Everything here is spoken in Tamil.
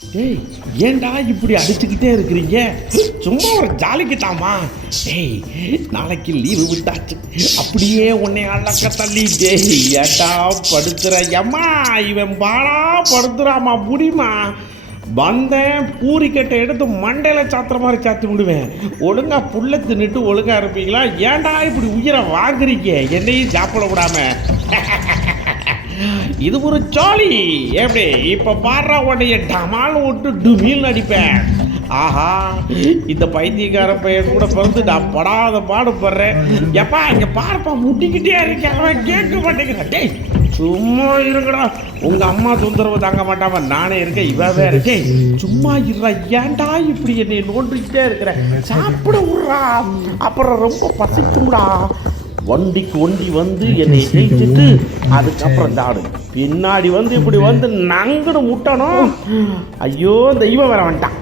ஏய் ஏன்டா இப்படி அடிச்சுக்கிட்டே இருக்கிறீங்க? சும்மா ஒரு ஜாலிக்கு தாமா. ஏய் நாளைக்கு லீவு விட்டாச்சு, அப்படியே உன்னை அழக்க தள்ளி. டேய் ஏட்டா படுத்துற? எம்மா இவன் பாடா படுத்துறாமா, முடியுமா? வந்தேன் பூரிக்கட்டை எடுத்து மண்டையில் சாத்துற மாதிரி சாத்தி விடுவேன். ஒழுங்கா புல்ல தின்னுட்டு ஒழுங்கா இருப்பீங்களா? ஏன்டா இப்படி உயிரை வாங்குறீங்க என்னையும் சாப்பிட விடாம? இது ஒரு ஜாலி. எப்படி இப்ப பாடுறா உடைய டமால் விட்டு டுமீல் அடிப்பேன். ஆஹா, இந்த பைத்தியக்கார பையன் கூட பிறந்து நான் படாத பாடுபடுறேன். எப்பா இங்க பாருப்பா, முட்டிக்கிட்டே இருக்கேன், கேட்க மாட்டேங்கிறேன். டேய் சும்மா இருக்கடா, உங்க அம்மா தொந்தரவு தாங்க மாட்டாம நானே இருக்கேன், இவாவே இருக்கேன். சும்மா இருடா, ஏன்டா இப்படி என்னை நோண்டிக்கிட்டே இருக்கிற? சாப்பிட விட்றா, அப்புறம் ரொம்ப பசிக்கும்டா. வண்டிக்கு ஒண்டி வந்து என்னை ஜெயிச்சுட்டு அதுக்கப்புறம் தாடு பின்னாடி வந்து இப்படி வந்து நங்கடு முட்டணும். ஐயோ, இந்த இவன் வர வந்துட்டான்.